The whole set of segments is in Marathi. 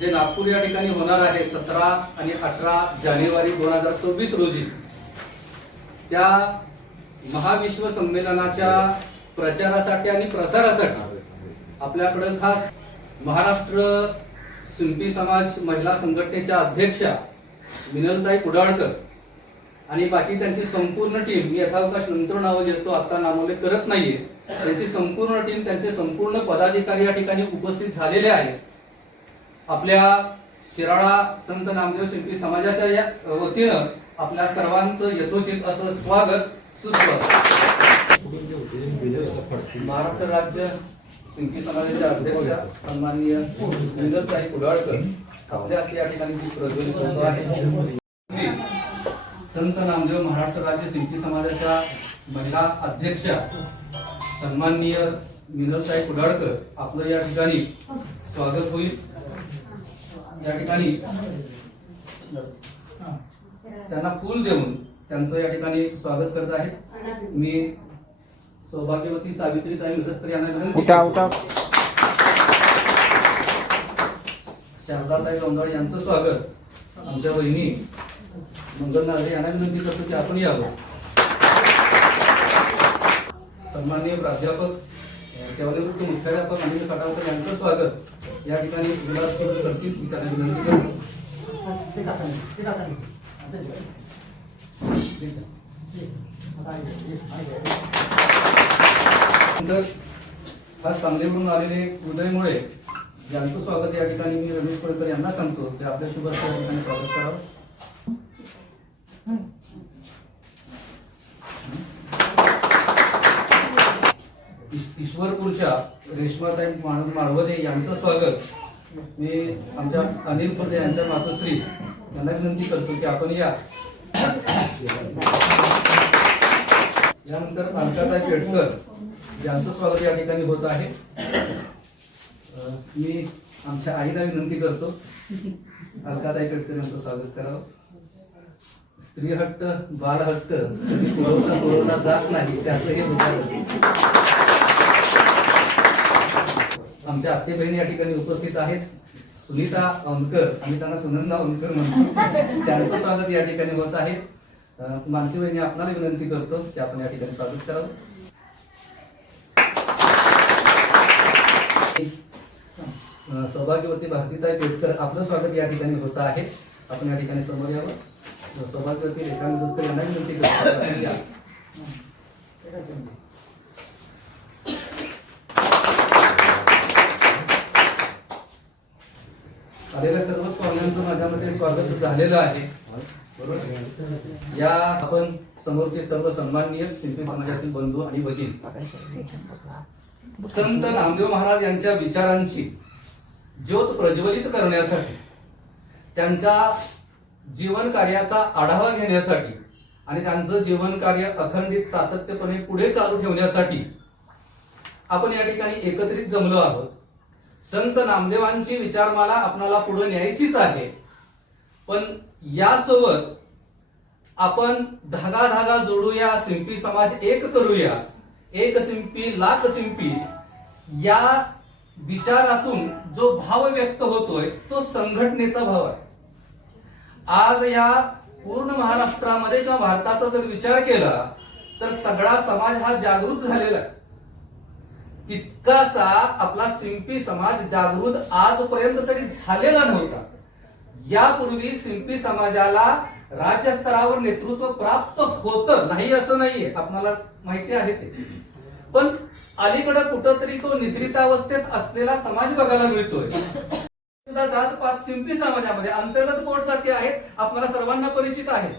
जे नागपूर या ठिकाणी होणार आहे सतरा आणि अठरा जानेवारी दोन हजार सव्वीस रोजी त्या महाविश्व संमेलनाच्या प्रचारासाठी आणि प्रसारासाठी आपल्याकडे खास महाराष्ट्र शिंपी समाज महिला संघटनेच्या अध्यक्षा मिनलताई कुडाळकर आणि बाकी त्यांची संपूर्ण टीम मी यथावकाश नंतर नावं घेतो आता नामोल्लेख करत नाहीये त्यांची संपूर्ण टीम त्यांचे संपूर्ण पदाधिकारी या ठिकाणी उपस्थित झालेले आहेत. आपल्या शिराळा संत नामदेव शिंपी समाजाच्या या वतीनं आपल्या सर्वांचं यथोचित असं स्वागत सुस्वागत. महाराष्ट्र राज्य शिंपी समाजाच्या अध्यक्ष सन्माननीय विनोदताई कुडाळकर आपल्या या ठिकाणी प्रज्वलित होतो आहे. संत नामदेव महाराष्ट्र राज्य शिंपी समाजाच्या महिला अध्यक्षा सन्माननीय विनोदताई कुडाळकर आपलं या ठिकाणी स्वागत होईल. या ठिकाणी त्यांना फूल देऊन त्यांचं या ठिकाणी स्वागत करत आहे मी सौभाग्यवती सावित्रीताई मिरस्कर यांना विनंती शारदाताई लोंधाळे यांचं स्वागत. आमच्या वहिनी मंगल नागरे यांना विनंती करतो की आपण यावं. सन्माननीय प्राध्यापक सेवानिवृत्त मुख्याध्यापक अनिल खटावकर यांचं स्वागत. या ठिकाणी विलासपूर्वक करतील मी त्यांना विनंती करतो. खास सांगलीवरून आलेले उदयमुळे ज्यांचं स्वागत या ठिकाणी मी रमेश कोळकर यांना सांगतो ते आपल्या शुभ स्वागत करावं. ईश्वरपूरच्या रेश्माताई माळवदे यांचं स्वागत. मी आमच्या अनिल फुले यांच्या मातोश्री यांना विनंती करतो की आपण या. यानंतर अलकाताई केटकर यांचं स्वागत या ठिकाणी होत आहे. मी आमच्या आईला विनंती करतो. अलकाताई केटकर यांचं स्वागत करावं. स्त्री हट्ट बाल हट्ट पुरवता जात नाही त्याचं हे उदाहरण. आमच्या आत्ते बहिणी या ठिकाणी उपस्थित आहेत. सुनीता औंधकर. आम्ही त्यांना सुनंदा औंधकर म्हणतो. त्यांचं स्वागत या ठिकाणी होत आहे. मानसी बहिणी आपणाला विनंती करतो की आपण या ठिकाणी स्वागत करावं. सौभाग्यवती भारतीताई पेटकर आपलं स्वागत या ठिकाणी होत आहे. आपण या ठिकाणी समोर यावं. सौभाग्यवती रेखांत यांना विनंती करतो की आपण या. आलेल्या सर्वच पाहुण्यांचं माझ्यामध्ये स्वागत झालेलं आहे. बरोबर या आपण समोरचे सर्व सन्माननीय शिल्पी समाजातील बंधू आणि भगिनी संत नामदेव महाराज यांच्या विचारांची ज्योत प्रज्वलित करण्यासाठी त्यांच्या जीवन कार्याचा आढावा घेण्यासाठी आणि त्यांचं जीवन कार्य अखंडित सातत्यपणे पुढे चालू ठेवण्यासाठी आपण या ठिकाणी एकत्रित जमलो आहोत. संत नामदेवांची विचारमाला आपणाला पुढे न्यायचीच आहे. पण यासोबत आपण धागा धागा जोडूया सिंपी समाज एक करूया एक सिंपी लाख सिंपी या विचारातून जो भाव व्यक्त होतोय तो संघटनेचा भाव आहे. आज या पूर्ण महाराष्ट्रामध्ये किंवा भारताचा जर विचार केला तर सगळा समाज हा जागृत झालेला आहे. तितकासा आपला सिंपी समाज जागृत आजपर्यंत तरी झालेला नव्हता. यापूर्वी सिंपी समाजाला राज्यस्तरावर नेतृत्व प्राप्त होत नाही असं नाहीये आपल्याला माहिती आहे ते. पण अलीकडे कुठंतरी तो निद्रितावस्थेत असलेला समाज बघायला मिळतोय. जात पात सिंपी समाजामध्ये अंतर्गत पोट जाती आहेत आपल्याला सर्वांना परिचित आहे.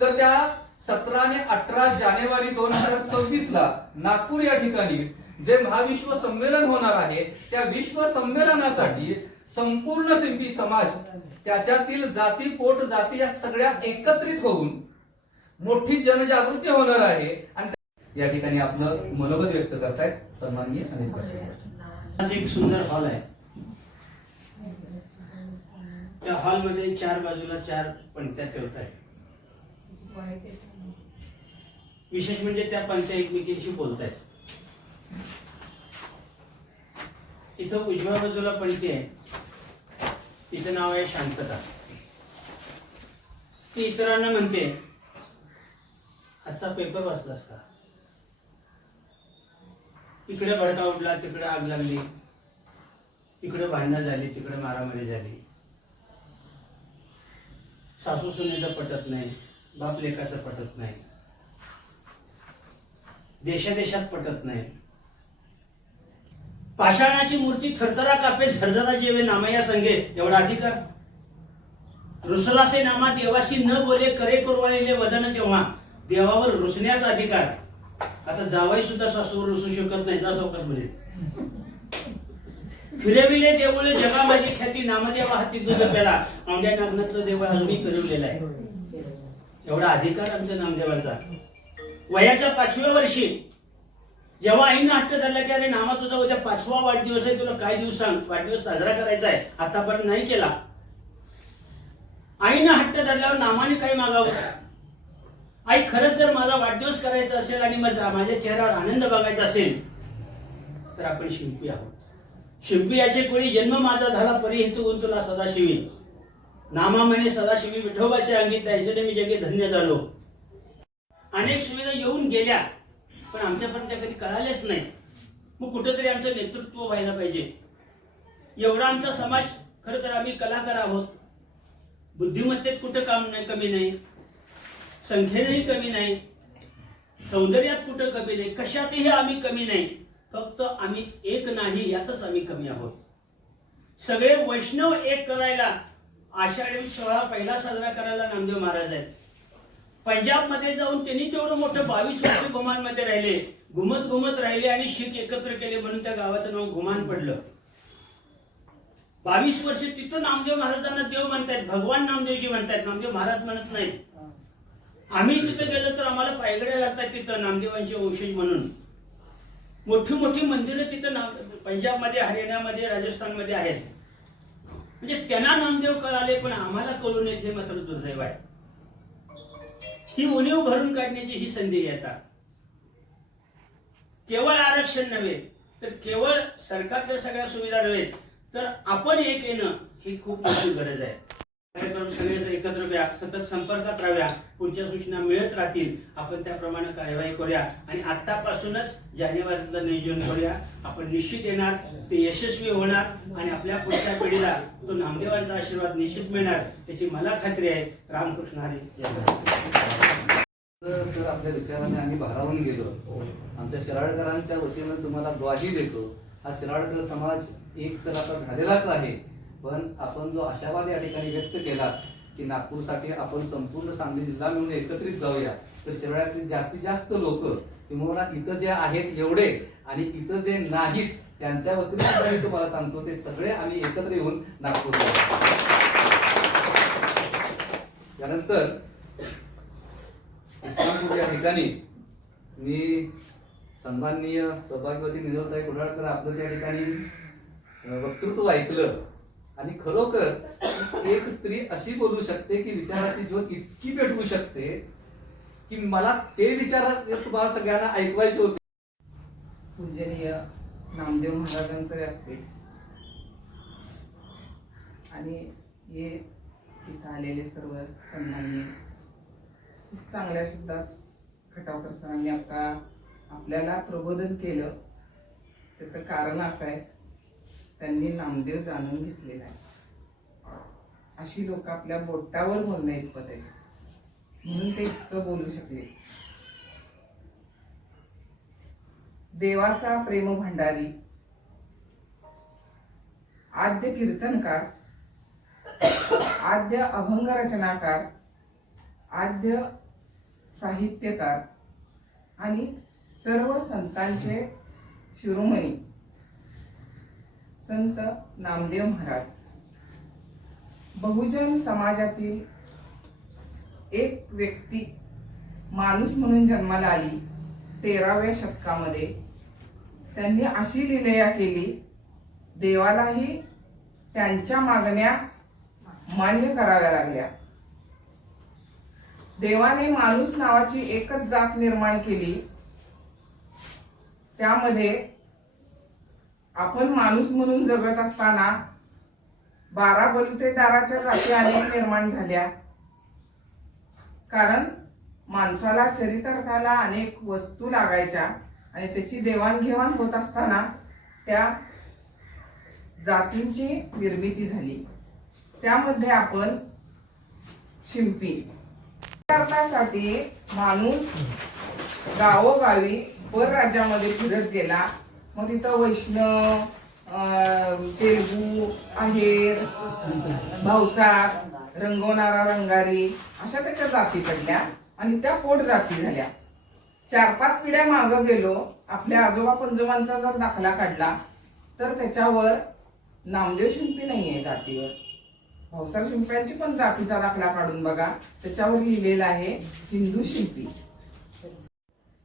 तर त्या सतरा आणि अठरा जानेवारी दोन हजार सव्वीस ला नागपूर या ठिकाणी जे महाविश्व संमेलन होणार आहे त्या विश्व संमेलनासाठी संपूर्ण सिंपी समाज त्याच्यातील जाती पोट जाती या सगळ्या एकत्रित होऊन मोठी जनजागृती होणार आहे. आणि या ठिकाणी आपलं मनोगत व्यक्त करतायत सन्माननीय आज एक सुंदर हॉल आहे. त्या हॉलमध्ये चार बाजूला चार पंत्या ठेवत आहे विशेष म्हणजे त्या पंत्या एकमेकींशी बोलत आहेत इथं उजव्या बाजूला पंक्ती आहे. तिचं नाव आहे शांतता. ती इतरांना म्हणते आजचा पेपर वाचलास का? इकडे भडका उडला तिकडे आग लागली. इकडे भांडणं झाली तिकडे मारामारी झाली. सासू सुनेचं पटत नाही बाप लेखाचं पटत नाही. देशादेशात पटत नाही. पाषाणाची मूर्ती थरथरा कापे झरझरा जेवे नामया संगे एवढा अधिकार. रुसलासे नामा देवाशी न बोले करे कुरवालेले वदन तेव्हा. देवावर रुसण्याचा अधिकार. आता जावाई सुद्धा सासूवर रुसू शकत नाही जा चौकात म्हणे. फिरविले देऊळ जगा माझी ख्याती नामदेवा हाती दूध प्याला. औंड्या नागनाथचं देवळ अजूनही फिरवलेलं आहे. एवढा अधिकार आमच्या नामदेवांचा. वयाच्या पाचव्या वर्षी जेव्हा आईनं हट्ट धरला की अरे नामा तुझा उद्या पाचवा वाढदिवस आहे तुला काय दिवस सांग? वाढदिवस साजरा करायचा आहे. आतापर्यंत नाही केला. आईनं हट्ट धरल्यावर नामाने काही मागावं आई खरंच जर माझा वाढदिवस करायचा असेल आणि माझ्या चेहऱ्यावर आनंद बघायचा असेल तर आपण शिंपी आहोत. शिंपी याचे कोळी जन्म माझा झाला परी गुण तुला सदाशिवी. नामा म्हणे सदाशिवी विठोबाच्या अंगी त्याच्याने मी जगे धन्य झालो. अनेक सुविधा येऊन गेल्या. पण आमच्यापर्यंत त्या कधी कळाल्याच नाही. मग कुठंतरी आमचं नेतृत्व व्हायला पाहिजे. एवढा आमचा समाज खरं तर आम्ही कलाकार आहोत. बुद्धिमत्तेत कुठं काम नाही कमी नाही. संख्येनेही कमी नाही. सौंदर्यात कुठं कमी नाही. कशातही आम्ही कमी नाही. फक्त आम्ही एक नाही यातच आम्ही कमी आहोत. सगळे वैष्णव एक करायला आषाढी सोहळा पहिला साजरा करायला नामदेव महाराज आहेत. पंजाबमध्ये जाऊन त्यांनी तेवढं मोठं बावीस वर्ष घुमानमध्ये राहिले. घुमत घुमत राहिले आणि शीख एकत्र केले म्हणून त्या गावाचं नाव घुमान पडलं. बावीस वर्ष तिथं नामदेव महाराजांना देव म्हणतायत भगवान नामदेवजी म्हणतायत. नामदेव महाराज म्हणत नाही आम्ही तिथं गेलो तर आम्हाला पायगड्या लागतात तिथं नामदेवांचे वंशज म्हणून. मोठी मोठी मंदिरं तिथं नाम पंजाबमध्ये हरियाणामध्ये राजस्थानमध्ये आहेत. म्हणजे त्यांना नामदेव कळाले पण आम्हाला कळू नयेत हे मात्र दुर्दैव आहे. ही उणीव भरून काढण्याची ही संधी आहे केवळ आरक्षण नव्हे तर केवळ सरकारच्या सगळ्या सुविधा नव्हे तर आपण एक येणं ही खूप मोठी गरज आहे. कार्यक्रम सगळे जर एकत्र व्या सतत संपर्कात राहूया पुढच्या सूचना मिळत राहतील आपण त्याप्रमाणे कार्यवाही करूया. आणि आतापासूनच जानेवारीतलं नियोजन करूया. आपण निश्चित येणार ते यशस्वी होणार आणि आपल्या पुढच्या पिढीला तो नामदेवांचा आशीर्वाद निश्चित मिळणार याची मला खात्री आहे. रामकृष्ण हरी. तर सर आपल्या विचाराने आम्ही भारावून गेलो. आमच्या शिराळकरांच्या वतीनं तुम्हाला ग्वाही देतो. हा शिराळकर समाज एक तर आता झालेलाच आहे. पण आपण जो आशावाद या ठिकाणी व्यक्त केला की नागपूरसाठी आपण संपूर्ण सांगली जिल्हा मिळून एकत्रित जाऊया तर शिराळ्यातील जास्तीत जास्त लोक किंवा इथं जे आहेत एवढे आणि इथं जे नाहीत त्यांच्या वतीने सुद्धा मी तुम्हाला सांगतो ते सगळे आम्ही एकत्र येऊन नागपूर जाऊ. त्यानंतर इस्लामपूर या ठिकाणी मी सन्माननीय सौभाग्यवती निरोताई कुडाळकर आपलं त्या ठिकाणी वक्तृत्व ऐकलं आणि खरोखर एक स्त्री अशी बोलू शकते की विचाराची ज्योत इतकी पेटवू शकते की मला ते विचार तुम्हाला सगळ्यांना ऐकवायचे होते. पूजनीय नामदेव महाराजांचं व्यासपीठ. आणि हे इथं आलेले सर्व सन्माननीय. खूप चांगल्या शब्दात खटावकर सरांनी आता आपल्याला प्रबोधन केलं. त्याचं कारण असं आहे. त्यांनी नामदेव जाणून घेतलेला आहे. अशी लोक आपल्या बोटावर मोजण्या इतपत आहेत. म्हणून ते इतकं बोलू शकले. देवाचा प्रेम भंडारी आद्य कीर्तनकार आद्य अभंग रचनाकार आद्य साहित्यकार आणि सर्व संतांचे शिरोमणी संत नामदेव महाराज. बहुजन समाजातील एक व्यक्ती माणूस म्हणून जन्माला आली. तेराव्या शतकामध्ये त्यांनी अशी लिलया केली देवालाही त्यांच्या मागण्या मान्य कराव्या लागल्या. देवाने माणूस नावाची एकच जात निर्माण केली. त्यामध्ये आपण माणूस म्हणून जगत असताना बारा बलुतेदाराच्या जाती अनेक निर्माण झाल्या. कारण माणसाला चरितार्थाला अनेक वस्तू लागायच्या आणि त्याची देवाणघेवाण होत असताना त्या जातींची निर्मिती झाली. त्यामध्ये आपण शिंपी. माणूस गावोगावी परराज्यामध्ये फिरत गेला. मग तिथं वैष्णव तेलगू आहेर भावसार रंगवणारा रंगारी अशा त्याच्या जाती पडल्या आणि त्या पोट जाती झाल्या. चार पाच पिढ्या मागं गेलो आपल्या आजोबा पंजोबांचा जर दाखला काढला तर त्याच्यावर नामदेव शिंपी नाहीये जातीवर. भावसार शिंप्यांची पण जातीचा दाखला काढून बघा त्याच्यावर लिहिलेलं आहे हिंदू शिंपी.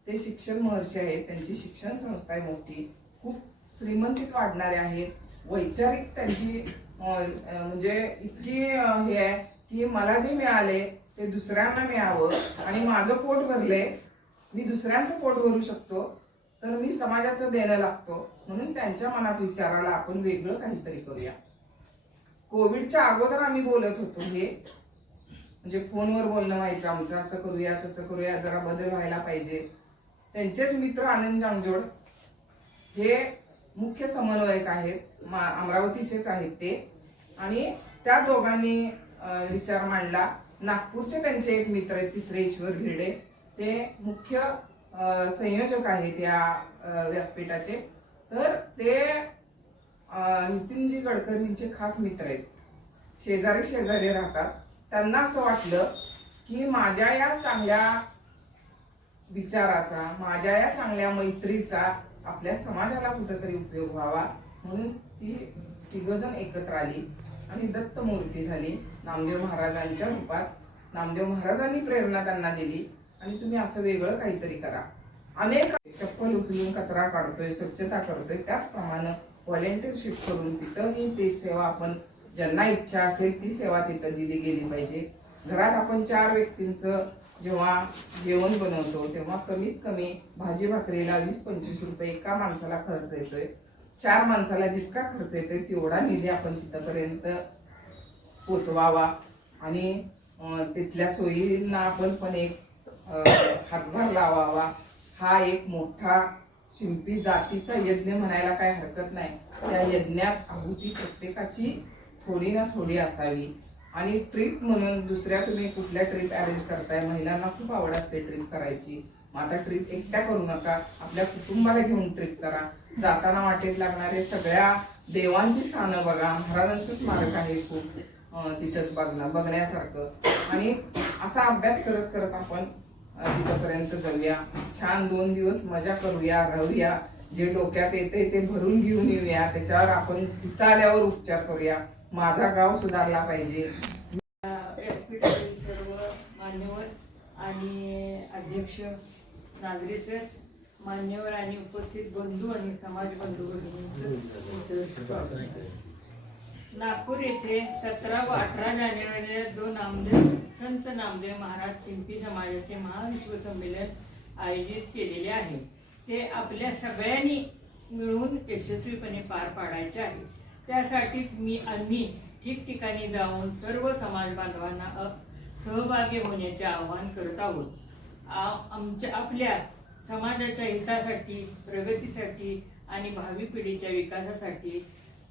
ते शिक्षण महर्षी आहेत त्यांची शिक्षण संस्था आहे मोठी. खूप श्रीमंतीत वाढणारे आहेत. वैचारिक त्यांची म्हणजे इतकी हे आहे की मला जे मिळाले ते दुसऱ्यांना मिळावं आणि माझं पोट भरले मी दुसऱ्यांचं पोट भरू शकतो तर मी समाजाचं देणं लागतो. म्हणून त्यांच्या मनात विचाराला आपण वेगळं काहीतरी करूया. कोविडच्या अगोदर आम्ही बोलत होतो हे. म्हणजे फोनवर बोलणं व्हायचं आमचं असं करूया तसं करूया जरा बदल व्हायला पाहिजे. त्यांचेच मित्र आनंद जांगजोड हे मुख्य समन्वयक आहेत मा- अमरावतीचेच आहेत ते. आणि त्या दोघांनी विचार मांडला. नागपूरचे त्यांचे एक मित्र आहेत तिसरे ईश्वर गिरडे ते मुख्य संयोजक आहेत या व्यासपीठाचे. तर ते नितीनजी गडकरींचे खास मित्र आहेत. शेजारी शेजारी राहतात. त्यांना असं वाटलं की माझ्या या चांगल्या विचाराचा माझ्या या चांगल्या मैत्रीचा आपल्या समाजाला कुठेतरी उपयोग व्हावा म्हणून ती तिघजण एकत्र आली आणि दत्त मूर्ती झाली. नामदेव महाराजांच्या रूपात. नामदेव महाराजांनी प्रेरणा त्यांना दिली आणि तुम्ही असं वेगळं काहीतरी करा. अनेक चप्पल उचलून कचरा काढतोय स्वच्छता करतोय. त्याचप्रमाणे व्हॉलेंटिअरशिप करून तिथंही ती सेवा आपण ज्यांना इच्छा असेल ती सेवा तिथं दिली गेली पाहिजे. घरात आपण चार व्यक्तींचं जेव्हा जेवण बनवतो तेव्हा कमीत कमी भाजी भाकरीला वीस पंचवीस रुपये एका माणसाला खर्च येतोय. चार माणसाला जितका खर्च येतोय तेवढा निधी आपण तिथपर्यंत पोचवावा. आणि तिथल्या सोयींना आपण पण एक हातभार लावावा. हा एक मोठा शिंपी जातीचा यज्ञ म्हणायला काय हरकत नाही. त्या यज्ञात आहुती प्रत्येकाची थोडी ना थोडी असावी. आणि ट्रिप म्हणून दुसऱ्या तुम्ही कुठल्या ट्रिप अरेंज करताय? महिलांना खूप आवड असते ट्रिप करायची. मग आता ट्रिप एकट्या करू नका. आपल्या कुटुंबाला घेऊन ट्रिप करा. जाताना वाटेत लागणारे सगळ्या देवांची स्थानं बघा. महाराजांचं स्मारक आहे खूप तिथंच बघणं बघण्यासारखं. आणि असा अभ्यास करत करत आपण तिथंपर्यंत जाऊया. छान दोन दिवस मजा करूया राहूया. जे डोक्यात येते ते भरून घेऊन येऊया. त्याच्यावर आपण तिथं आल्यावर उपचार करूया. माझा गाव सुधारला पाहिजे. सर्व मान्यवर आणि अध्यक्ष नागरी सर मान्यवर आणि उपस्थित बंधू आणि समाज बंधू भगिनींचं नागपूर येथे सतरा व अठरा जानेवारीला दोन नामदेव संत नामदेव महाराज शिंपी समाजाचे महाविश्व संमेलन आयोजित केलेले आहे. ते आपल्या सगळ्यांनी मिळून यशस्वीपणे पार पाडायचे आहे. त्यासाठीच मी आम्ही ठिकठिकाणी जाऊन सर्व समाज बांधवांना सहभागी होण्याचे आवाहन करत आहोत. आमच्या आपल्या समाजाच्या हितासाठी प्रगतीसाठी आणि भावी पिढीच्या विकासासाठी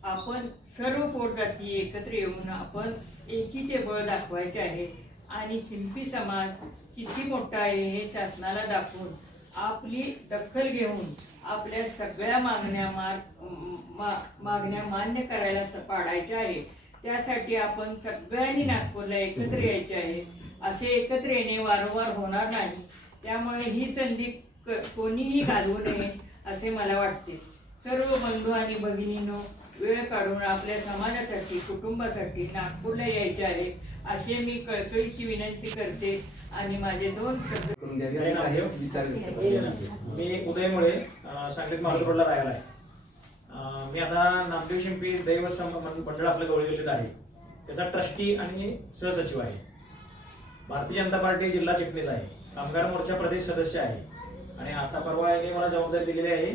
आपण सर्व पोटजाती एकत्र येऊन आपण एकीचे बळ दाखवायचे आहे. आणि शिंपी समाज किती मोठा आहे हे शासनाला दाखवून आपली दखल घेऊन आपल्या सगळ्या मागण्या मार मा- मागण्या मान्य करायला पाडायच्या आहे. त्यासाठी आपण सगळ्यांनी नागपूरला एकत्र यायचे आहे. असे एकत्र येणे वारंवार होणार नाही. त्यामुळे ही संधी क- कोणीही घालवू नये असे मला वाटते. सर्व बंधू आणि भगिनींनो वेळ काढून आपल्या समाजासाठी कुटुंबासाठी नागपूरला यायचे आहे असे मी कळकळीची विनंती करते. आणि माझे दोन शब्द करून द्यावी आणि काही विचार व्यक्त करावे. मी उदयमुळे अं, सांगलीत मारुती रोडला राहायला आहे. अं, मी आता नामदेव शिंपी दैव सम- मंडळ आपल्या गवळीवलीत आहे. त्याचा ट्रस्टी आणि सहसचिव आहे. भारतीय जनता पार्टी जिल्हा चिटणीस आहे. कामगार मोर्चा प्रदेश सदस्य आहे. आणि आता परवा याने मला जबाबदारी दिलेली आहे.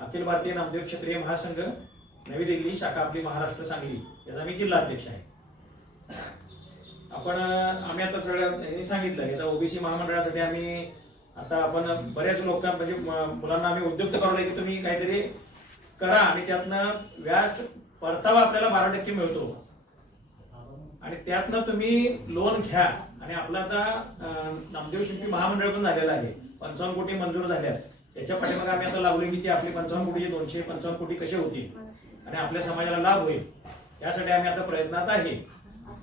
अखिल भारतीय नामदेव क्षत्रिय महासंघ नवी दिल्ली शाखा आपली महाराष्ट्र सांगली. याचा मी जिल्हा अध्यक्ष आहे. आपण आम्ही आता सगळ्या यांनी सांगितलं की आता ओबीसी महामंडळासाठी आम्ही आता आपण बऱ्याच लोकांना म्हणजे मुलांना आम्ही उद्युक्त करवलंय की तुम्ही काहीतरी करा आणि त्यातनं व्याज परतावा आपल्याला बारा टक्के मिळतो. आणि त्यातनं तुम्ही लोन घ्या. आणि आपलं आता नामदेव शिंपी महामंडळ पण झालेलं आहे. पंचावन्न कोटी मंजूर झाल्या त्याच्या पाठीमागे आम्ही आता लावले की ती आपली पंचावन्न कोटी दोनशे पंचावन्न कोटी कसे होतील? आणि आपल्या समाजाला लाभ होईल. यासाठी आम्ही आता प्रयत्नात आहे.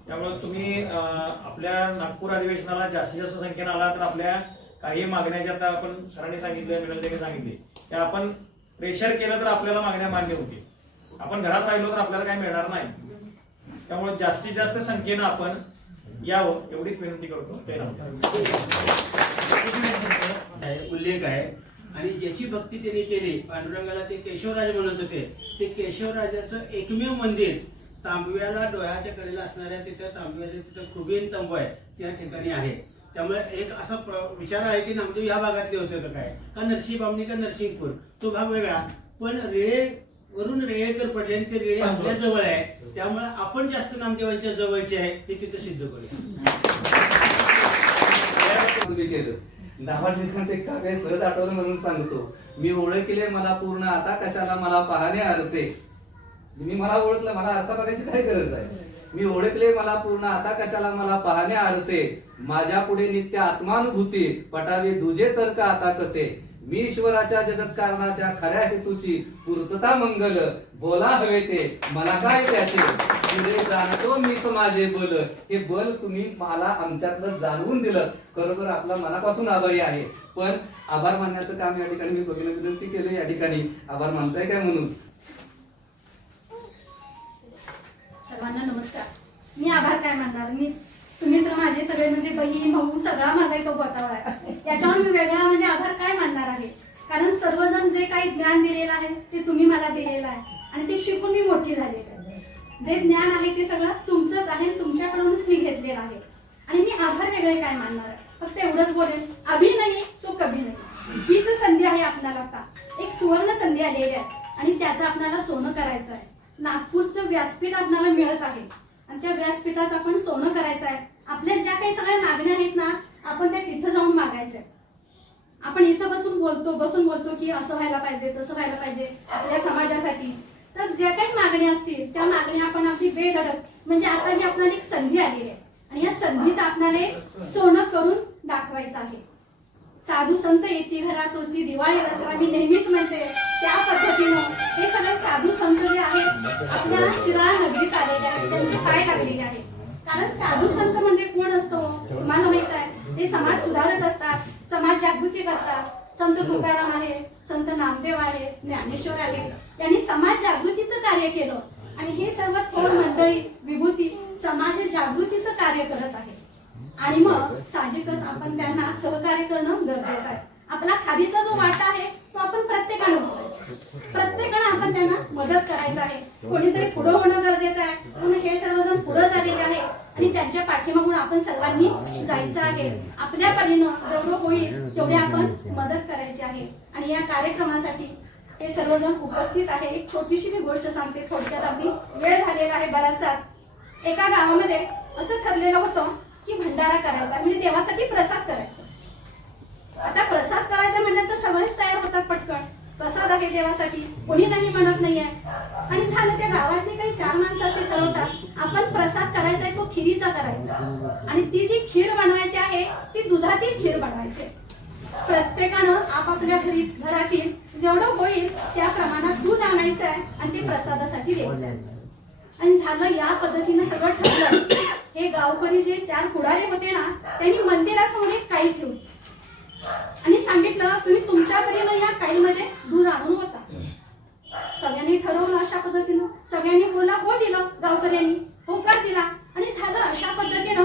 त्यामुळे तुम्ही आपल्या नागपूर अधिवेशनाला जास्तीत जास्त संख्येनं आला तर आपल्या काही मागण्या ज्या आता आपण सरांनी सांगितल्या मिळवले सांगितले त्या आपण प्रेशर केलं तर आपल्याला मागण्या मान्य होतील. आपण घरात राहिलो तर आपल्याला काही मिळणार नाही. त्यामुळे जास्तीत जास्त संख्येनं आपण यावं एवढीच विनंती करतो. उल्लेख आहे. आणि ज्याची भक्ती त्यांनी केली पांडुरंगाला ते केशवराज म्हणत होते ते केशवराजाचं एकमेव मंदिर तांबव्याला डोळ्याच्या कडेला असणाऱ्या तिथं तांबव्याचं तिथं खुबीन तंबू आहे त्या ठिकाणी आहे. त्यामुळे एक असा विचार आहे की नामदेव ह्या भागातले होते का काय? का नरसिंह बामणी का नरसिंहपूर? तो भाग वेगळा. पण रेळे वरून रेळेकर पडले आणि ते रेळे आपल्या जवळ आहे. त्यामुळे आपण जास्त नामदेवांच्या जवळचे आहे हे तिथं सिद्ध करूया. तुम्ही केलं. दहा ठिकाणी ते का काय सहज आठवलं म्हणून सांगतो. मी ओळखले मला पूर्ण आता कशाला मला पाहणे आरसे. मी मला ओळखलं मला आरसा बघायची काय गरज आहे? मी ओळखले मला पूर्ण आता कशाला मला पाहणे आरसे? माझ्या पुढे नित्य आत्मानुभूती पटावे दुजे तर्क आता कसे? मी ईश्वराच्या जगत कारणाच्या खऱ्या हेतूची पूर्तता मंगल बोला हवे ते मला काय त्याचे पुढे जाणतो मी माझे बल. हे बल तुम्ही मला आमच्यातलं जाणवून दिलं. खरोखर आपला मनापासून आभारी आहे. पण आभार मानण्याचं काम या ठिकाणी मी बघितलं विनंती केलं या ठिकाणी. आभार मानताय काय म्हणून? सर्वांना नमस्कार. मी आभार काय मानणार? मी तुम्ही तर माझे सगळे म्हणजे बहीण भाऊ सगळा माझा तो गोतावळा आहे. याच्यावर मी वेगळा म्हणजे आभार काय मानणार आहे? कारण सर्वजण जे काही ज्ञान दिलेलं आहे ते तुम्ही मला दिलेलं आहे. आणि ते शिकून मी मोठी झालेली आहे. जे ज्ञान आहे ते सगळं तुमचंच आहे तुमच्याकडूनच मी घेतलेलं आहे. आणि मी आभार वेगळे काय मानणार आहे? फक्त एवढंच बोलेन अभि नाही तो कभी नाही. हीच संधी आहे आपल्याला आता. एक सुवर्ण संधी आलेली आहे. आणि त्याचं आपल्याला सोनं करायचं आहे. नागपूरचं व्यासपीठ आपल्याला मिळत आहे. आणि त्या व्यासपीठाचं आपण सोनं करायचं आहे. आपल्या ज्या काही सगळ्या मागण्या आहेत ना आपण त्या तिथं जाऊन मागायचं आहे. आपण इथं बसून बोलतो बसून बोलतो की असं व्हायला पाहिजे तसं व्हायला पाहिजे आपल्या समाजासाठी. तर ज्या काही मागण्या असतील त्या मागण्या आपण अगदी बेधडक म्हणजे आता ही आपल्याला एक संधी आली आहे. आणि या संधीचं आपल्याला सोनं करून दाखवायचं आहे. साधू संत येते घरा तोची दिवाळी दसरा मी नेहमीच म्हणते त्या पद्धतीनं हे सगळे साधू संत जे आहेत आपल्या शिराळ नगरीत आलेले आहेत त्यांचे पाय लागलेले आहेत. कारण साधू संत म्हणजे कोण असतो? तुम्हाला माहीत आहे ते समाज सुधारत असतात समाज जागृती करतात. संत तुकाराम आहे संत नामदेव आहे ज्ञानेश्वर आले यांनी समाज जागृतीचं कार्य केलं. आणि हे सर्व थोर मंडळी विभूती समाज जागृतीचं कार्य करत आहे आणि मग साहजिकच आपण त्यांना सहकार्य करणं गरजेचं आहे. आपला खालीचा जो वाटा आहे तो आपण प्रत्येकानं प्रत्येकानं आपण त्यांना मदत करायचं आहे. कोणीतरी पुढं होणं गरजेचं आहे. म्हणून हे सर्वजण पुढं झालेले आहे आणि त्यांच्या पाठीमागून आपण सर्वांनी जायचं आहे. आपल्या परीनं जेवढं होईल तेवढे आपण मदत करायची आहे. आणि या कार्यक्रमासाठी हे सर्वजण उपस्थित आहे. एक छोटीशी मी गोष्ट सांगते. थोडक्यात आम्ही वेळ झालेला आहे बराचसाच. एका गावामध्ये असं ठरलेलं होतं की भंडारा करायचा म्हणजे देवासाठी प्रसाद करायचा. आता प्रसाद करायचा म्हणलं तर सगळेच तयार होतात पटकन. प्रसाद आहे देवासाठी कोणी नाही म्हणत नाहीये. आणि झालं त्या गावातली काही चार माणसं अशी ठरवतात आपण प्रसाद करायचा आहे तो खिरीचा करायचा. आणि ती जी खीर बनवायची आहे ती दुधातील खीर बनवायची प्रत्येकानं आपापल्या घरी घरातील जेवढं होईल त्या प्रमाणात दूध आणायचं आहे आणि ते प्रसादासाठी द्यायचं आहे. आणि झालं या पद्धतीनं सगळं ठरलं हे गावकरी जे चार पुढारी होते ना त्यांनी मंदिरासमोर एक काईल ठेवली. आणि सांगितलं तुम्ही तुमच्या परीनं या काईलमध्ये दूध आणून होता. सगळ्यांनी ठरवलं अशा पद्धतीनं. सगळ्यांनी बोला हो दिलं गावकऱ्यांनी. होकार दिला. आणि झालं अशा पद्धतीनं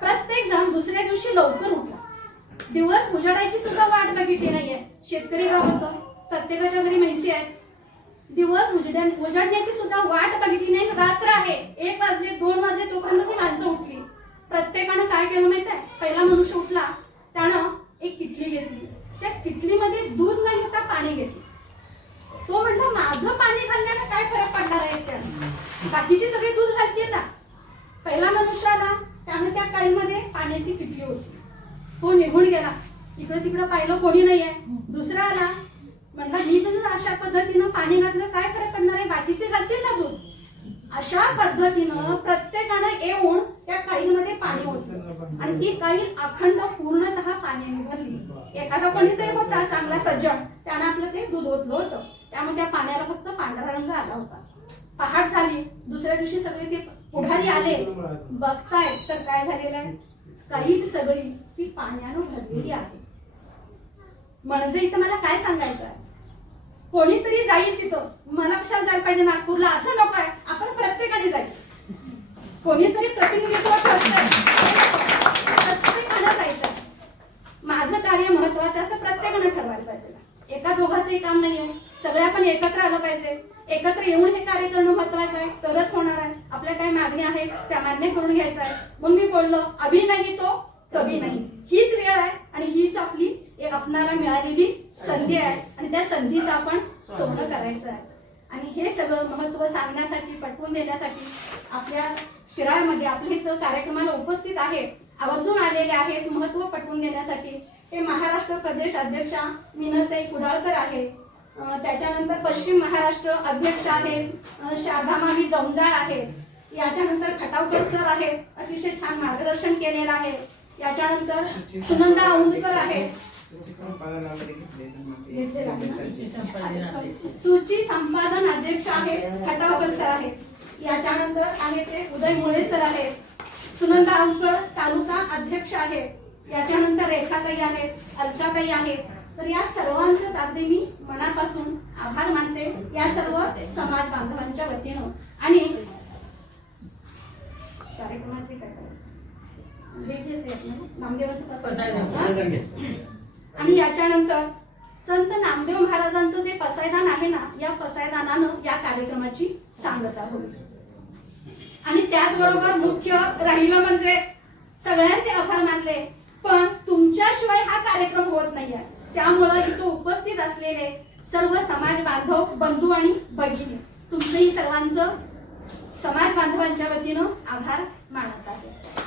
प्रत्येक जण दुसऱ्या दिवशी लवकर उठला. दिवस उजाडायची सुद्धा वाट बघितली नाहीये. शेतकरी गाव होतं. प्रत्येकाच्या घरी म्हैसी आहेत. दिवस उजड्या उजाडण्याची सुद्धा वाट बघितली नाही. रात्र आहे. एक वाजले दोन वाजले तोपर्यंत माणसं उठली. प्रत्येकानं काय केलं माहीत आहे? पहिला मनुष्य उठला त्यानं एक किटली घेतली. त्या किटलीमध्ये दूध न घेता पाणी घेतलं. तो म्हटलं माझं पाणी घालण्यानं काय फरक पडणार आहे त्यानं बाकीची सगळी दूध घालते ना? पहिला मनुष्य आला त्यानं त्या कैलमध्ये पाण्याची किटली होती तो निघून गेला. इकडे तिकडे पाहिलं कोणी नाही आहे दुसरा आला म्हणला मी पण अशा पद्धतीनं पाणी घातलं काय फरक पडणार आहे? बाकीचे घालतील ना दूध? अशा पद्धतीनं प्रत्येकानं येऊन त्या काईमध्ये पाणी ओतलं आणि ती काई अखंड पूर्णतः पाण्याने भरली. एखादा कोणीतरी होता चांगला सज्जन त्यानं आपलं ते दूध ओतलं होतं. त्यामुळे त्या पाण्याला फक्त पांढरा रंग आला होता. पहाट झाली. दुसऱ्या दिवशी सगळे ते पुढारी आले. बघताय तर काय झालेलं आहे? काही सगळी ती पाण्यानं भरलेली आहे. म्हणजे इथं मला काय सांगायचं आहे? कोणीतरी जाईल तिथं. मला कशाला जायला पाहिजे नागपूरला. असं नको आहे. आपण प्रत्येकाने जायचं. कोणीतरी प्रतिनिधित्व करतंय. प्रत्येकानं जायचं माझं कार्य महत्वाचं असं प्रत्येकानं ठरवायला पाहिजे. एका दोघांचंही काम नाही आहे सगळ्या पण एकत्र आलं पाहिजे. एकत्र येऊन हे कार्य करणं महत्वाचं आहे. तरच होणार आहे. आपल्या काय मागण्या आहेत त्या मान्य करून घ्यायचं आहे. मग मी बोललो अभि नाही तो कभी नाही. हीच वेळ आहे आणि हीच आपली एक आपणाला मिळालेली संधी आहे. आणि त्या संधीचं आपण सोनं करायचं आहे. आणि हे सगळं महत्त्व सांगण्यासाठी पटवून देण्यासाठी आपल्या शिराळमध्ये आपले इथं कार्यक्रमाला उपस्थित आहे आवर्जून आलेले आहेत महत्त्व पटवून देण्यासाठी. हे महाराष्ट्र प्रदेश अध्यक्षा मिनलताई कुडाळकर आहे त्याच्यानंतर पश्चिम महाराष्ट्र अध्यक्ष आहेत अं, शारदामावी जमजाळ आहेत. याच्यानंतर खटावकर सर आहेत अतिशय छान मार्गदर्शन केलेलं आहे. याच्यानंतर सुनंदा औंदकर आहेत. आहे? सूची संपादन अध्यक्ष आहेत खटावकर सर आहेत. याच्यानंतर आहे ते उदय मुळे सर आहेत. सुनंदा अंकर तालुका अध्यक्ष आहेत. याच्यानंतर रेखाताई आहेत अलकाताई आहेत. तर या सर्वांचंच अगदी मी मनापासून आभार मानते. या सर्व समाज बांधवांच्या वतीनं. आणि कार्यक्रमाचे नामदेवाचं कसं आणि याच्यानंतर संत नामदेव महाराजांचं जे पसायदान आहे ना या पसायदानानं या कार्यक्रमाची सांगता होईल आणि त्याचबरोबर मुख्य राहिलं म्हणजे सगळ्यांचे आभार मानले पण तुमच्याशिवाय हा कार्यक्रम होत नाहीये. त्यामुळं इथं उपस्थित असलेले सर्व समाज बांधव बंधू आणि भगिनी तुमचंही सर्वांचं समाज बांधवांच्या वतीनं आभार मानत आहे.